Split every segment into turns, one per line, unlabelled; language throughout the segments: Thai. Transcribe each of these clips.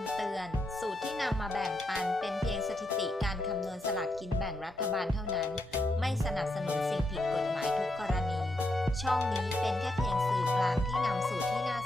ำเตือน สูตรที่นำมาแบ่งปันเป็นเพียงสถิติการคำนวณสลากกินแบ่งรัฐบาลเท่านั้น ไม่สนับสนุนสิ่งผิดกฎหมายทุกกรณี ช่องนี้เป็นแค่เพียงสื่อกลางที่นำสูตรที่น่า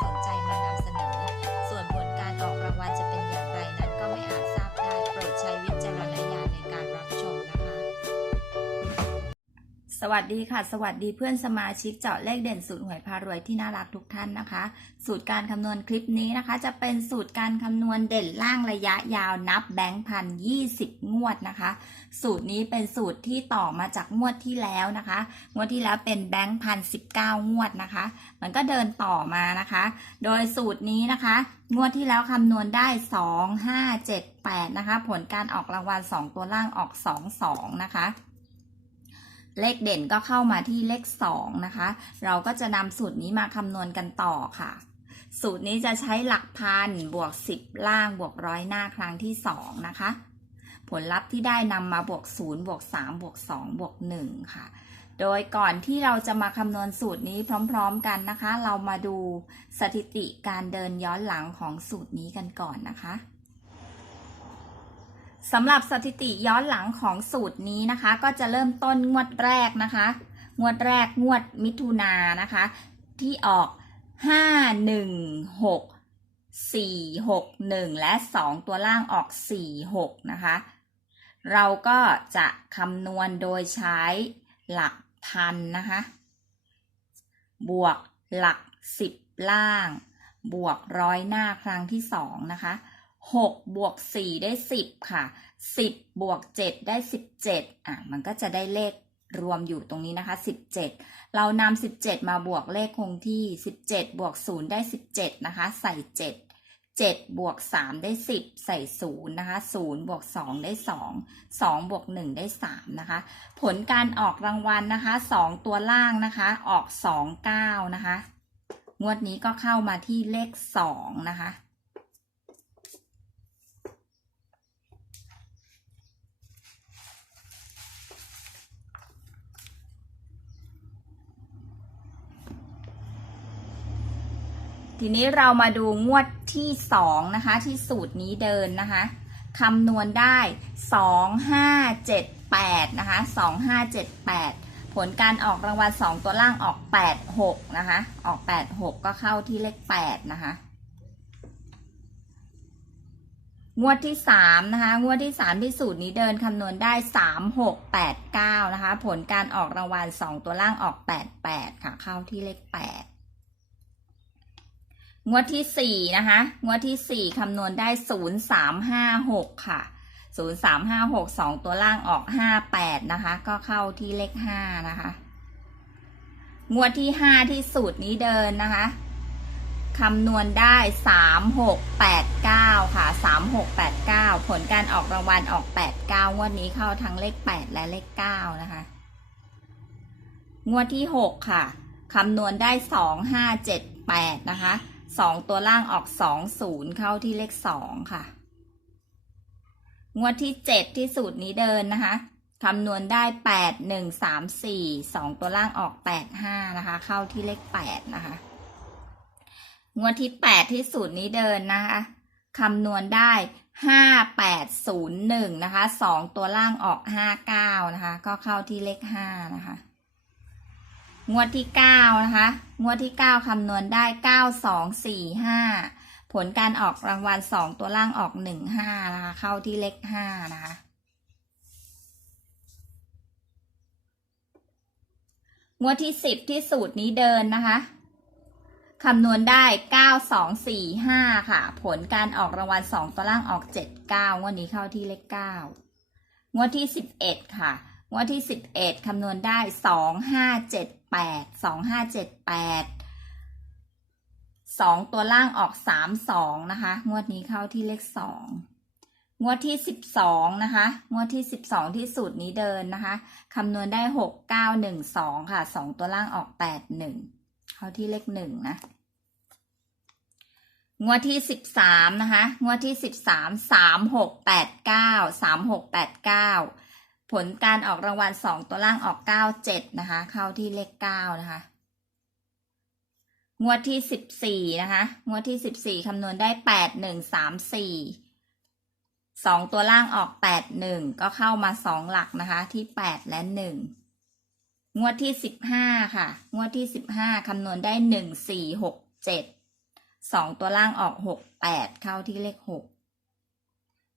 สวั
สดีค่ะ สวัสดีเพื่อนสมาชิกเจาะเลขเด่นสูตรหวยพารวยที่น่ารักทุกท่านนะคะ สูตรการคำนวณคลิปนี้นะคะ จะเป็นสูตรการคำนวณเด่นล่างระยะยาวนับแบงค์พันยี่สิบงวดนะคะ สูตรนี้เป็นสูตรที่ต่อมาจากงวดที่แล้วนะคะ งวดที่แล้วเป็นแบงค์พันสิบเก้างวดนะคะ มันก็เดินต่อมานะคะ โดยสูตรนี้นะคะ งวดที่แล้วคำนวณได้สองห้าเจ็ดแปดนะคะ ผลการออกรางวัลสองตัวล่างออกสองสองนะคะ เลขเด่นก็เข้ามาที่เลข 2 นะคะ เราก็จะนำสูตรนี้มาคำนวณกันต่อค่ะ สูตรนี้จะใช้หลักพันบวก 10 ล่างบวกร้อยหน้าครั้งที่ 2 นะคะ ผลลัพธ์ที่ได้นำมาบวก 0 บวก 3 บวก 2 บวก 1 ค่ะ โดยก่อนที่เราจะมาคำนวณสูตรนี้พร้อมๆกันนะคะ เรามาดูสถิติการเดินย้อนหลังของสูตรนี้กันก่อนนะคะ สำหรับสถิติย้อนหลังของสูตรนี้นะคะ ก็จะเริ่มต้นงวดแรกนะคะ งวดแรกงวดมิถุนานนะคะ ที่ออก 5 1 6 4 6 1 และ 2 ตัวล่างออก 4 6 นะคะ เราก็จะคำนวณโดยใช้หลักพันนะคะ บวกหลัก 10 ล่าง บวกร้อยหน้าครั้งที่ 2 นะคะ 6 บวก 4 ได้ 10 ค่ะ 10 บวก 7 ได้ 17 อะ มันก็จะได้เลขรวมอยู่ตรงนี้นะคะ 17 เรานำ17 มาบวกเลขคงที่ 17 บวก 0 ได้ 17 นะคะ ใส่ 7 7 บวก 3 ได้ 10 ใส่ 0 นะคะ 0 บวก 2 ได้ 2 2 บวก 1 ได้ 3 นะคะ ผลการออกรางวัลนะคะ 2 ตัวล่างนะคะ ออก 2 9 นะคะ งวดนี้ก็เข้ามาที่เลข 2 นะคะ ทีนี้เรามาดูงวดที่สองนะคะ ที่สูตรนี้เดินนะคะคำนวณได้สองห้าเจ็ดแปดนะคะสองห้าเจ็ดแปดผลการออกรางวัลสองตัวล่างออกแปดหกนะคะ ออกแปดหกก็เข้าที่เลขแปดนะคะงวดที่สามนะคะงวดที่สามที่สูตรนี้เดินคำนวณได้สามหกแปดเก้านะคะ ผลการออกรางวัลสองตัวล่างออกแปดแปดค่ะ เข้าที่เลขแปด งวดที่สี่นะคะ งวดที่สี่คำนวณได้ศูนย์สามห้าหกค่ะศูนย์สามห้าหกสองตัวล่างออกห้าแปดนะคะ ก็เข้าที่เลขห้านะคะ งวดที่ห้าที่สูตรนี้เดินนะคะคำนวณได้สามหกแปดเก้าค่ะสามหกแปดเก้าผลการออกรางวัลออกแปดเก้างวดนี้เข้าทั้งเลขแปดและเลขเก้านะคะ งวดที่หกค่ะคำนวณได้สองห้าเจ็ดแปดนะคะ สองตัวล่างออกสองศูนย์เข้าที่เลขสองค่ะ งวดที่เจ็ดที่สูตรนี้เดินนะคะคำนวณได้แปดหนึ่งสามสี่สองตัวล่างออกแปดห้านะคะ เข้าที่เลขแปดนะคะ งวดที่แปดที่สูตรนี้เดินนะคะคำนวณได้ห้าแปดศูนย์หนึ่งนะคะสองตัวล่างออกห้าเก้านะคะ ก็เข้าที่เลขห้านะคะ งวดที่เก้านะคะ งวดที่เก้าคำนวณได้เก้าสองสี่ห้าผลการออกรางวัลสองตัวล่างออกหนึ่งห้านะคะ เข้าที่เลขห้านะคะ งวดที่สิบที่สูตรนี้เดินนะคะ คำนวณได้เก้าสองสี่ห้าค่ะ ผลการออกรางวัลสองตัวล่างออกเจ็ดเก้างวดนี้เข้าที่เลขเก้างวดที่สิบเอ็ดค่ะ งวดที่สิบเอ็ดคำนวณได้สองห้าเจ็ดแปดสองห้าเจ็ดแปดสองตัวล่างออกสามสองนะคะ งวดนี้เข้าที่เลขสองงวดที่สิบสองนะคะ งวดที่สิบสองที่สูตรนี้เดินนะคะ คำนวณได้หกเก้าหนึ่งสองค่ะสองตัวล่างออกแปดหนึ่งเข้าที่เลขหนึ่งนะงวดที่สิบสามนะคะ งวดที่สิบสามสามหกแปดเก้าสามหกแปดเก้า ผลการออกรางวัลสองตัวล่างออกเก้าเจ็ดนะคะ เข้าที่เลขเก้านะคะ งวดที่สิบสี่นะคะ งวดที่สิบสี่คำนวณได้แปดหนึ่งสามสี่สองตัวล่างออกแปดหนึ่งก็เข้ามาสองหลักนะคะ ที่แปดและหนึ่งงวดที่สิบห้าค่ะ งวดที่สิบห้าคำนวณได้หนึ่งสี่หกเจ็ดสองตัวล่างออกหกแปดเข้าที่เลขหก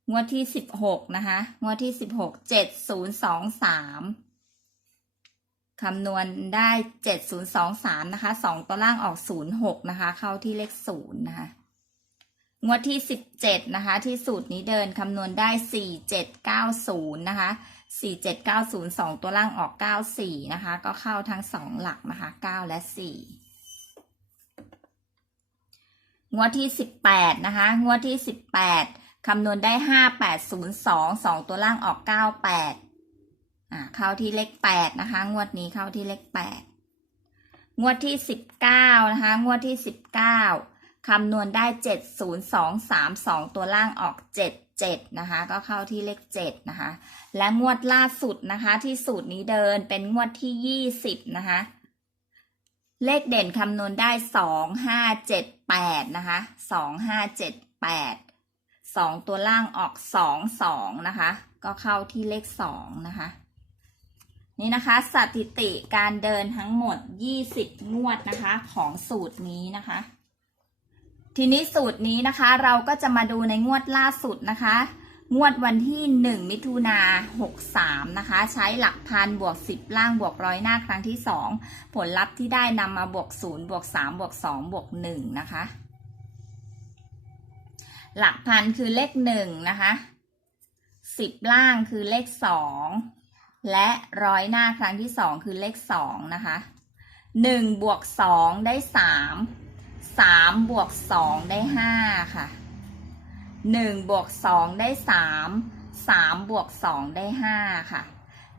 งวดที่สิบหกนะคะ งวดที่สิบหกเจ็ดศูนย์สองสามคำนวณได้เจ็ดศูนย์สองสามนะคะสองตัวล่างออกศูนย์หกนะคะ เข้าที่เลขศูนย์นะคะ งวดที่สิบเจ็ดนะคะ ที่สูตรนี้เดินคำนวณได้สี่เจ็ดเก้าศูนย์นะคะสี่เจ็ดเก้าศูนย์สองตัวล่างออกเก้าสี่นะคะ ก็เข้าทั้งสองหลักนะคะเก้าและสี่งวดที่สิบแปดนะคะ งวดที่สิบแปด คำนวณได้ห้าแปดศูนย์สองสองตัวล่างออกเก้าแปดอ่า เข้าที่เลขแปดนะคะ งวดนี้เข้าที่เลขแปดงวดที่สิบเก้านะคะ งวดที่สิบเก้าคำนวณได้เจ็ดศูนย์สองสามสองตัวล่างออกเจ็ดเจ็ดนะคะ ก็เข้าที่เลขเจ็ดนะคะ และงวดล่าสุดนะคะ ที่สูตรนี้เดินเป็นงวดที่ยี่สิบนะคะเลขเด่นคำนวณได้สองห้าเจ็ดแปดนะคะสองห้าเจ็ดแปด สองตัวล่างออกสองสองนะคะ ก็เข้าที่เลขสองนะคะ นี่นะคะสถิติการเดินทั้งหมด20งวดนะคะของสูตรนี้นะคะ ทีนี้สูตรนี้นะคะเราก็จะมาดูในงวดล่าสุดนะคะ งวดวันที่1มิถุนา63นะคะ ใช้หลักพันบวก10ล่างบวกร้อยหน้าครั้งที่2ผลลัพธ์ที่ได้นำมาบวก0บวก3บวก2บวก1นะคะ หลักพันคือเลข1นะคะ10ล่างคือเลข2และร้อยหน้าครั้งที่สองคือเลขสองนะคะหนึ่งบวกสองได้สามสามบวกสองได้ห้าค่ะหนึ่งบวกสองได้สามสามบวกสองได้ห้าค่ะ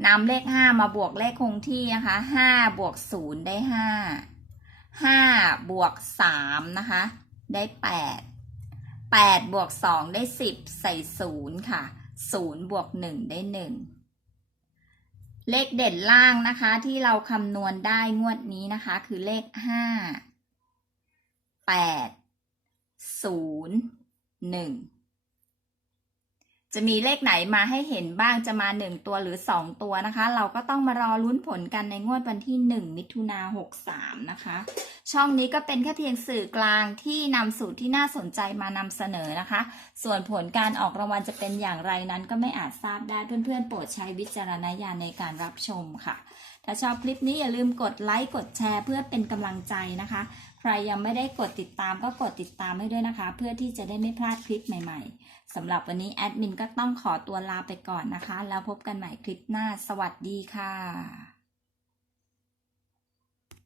นำเลขห้ามาบวกเลขคงที่นะคะห้าบวกศูนย์ได้ห้าห้าบวกสามนะคะ ได้แปด แปดบวกสองได้สิบใส่ศูนย์ค่ะศูนย์บวกหนึ่งได้หนึ่งเลขเด่นล่างนะคะที่เราคำนวณได้งวดนี้นะคะ คือเลขห้าแปดศูนย์หนึ่ง จะมีเลขไหนมาให้เห็นบ้างจะมาหนึ่งตัวหรือสองตัวนะคะ เราก็ต้องมารอลุ้นผลกันในงวดวันที่หนึ่งมิถุนาหกสามนะคะ ช่องนี้ก็เป็นแค่เพียงสื่อกลางที่นำสูตรที่น่าสนใจมานำเสนอนะคะ ส่วนผลการออกรางวัลจะเป็นอย่างไรนั้นก็ไม่อาจทราบได้เพื่อนๆ โปรดใช้วิจารณญาณในการรับชมค่ะ ถ้าชอบคลิปนี้อย่าลืมกดไลค์กดแชร์เพื่อเป็นกำลังใจนะคะ ใครยังไม่ได้กดติดตามก็กดติดตามให้ด้วยนะคะ เพื่อที่จะได้ไม่พลาดคลิปใหม่ ๆ สำหรับวันนี้แอดมินก็ต้องขอตัวลาไปก่อนนะคะ แล้วพบกันใหม่คลิปหน้า สวัสดีค่ะ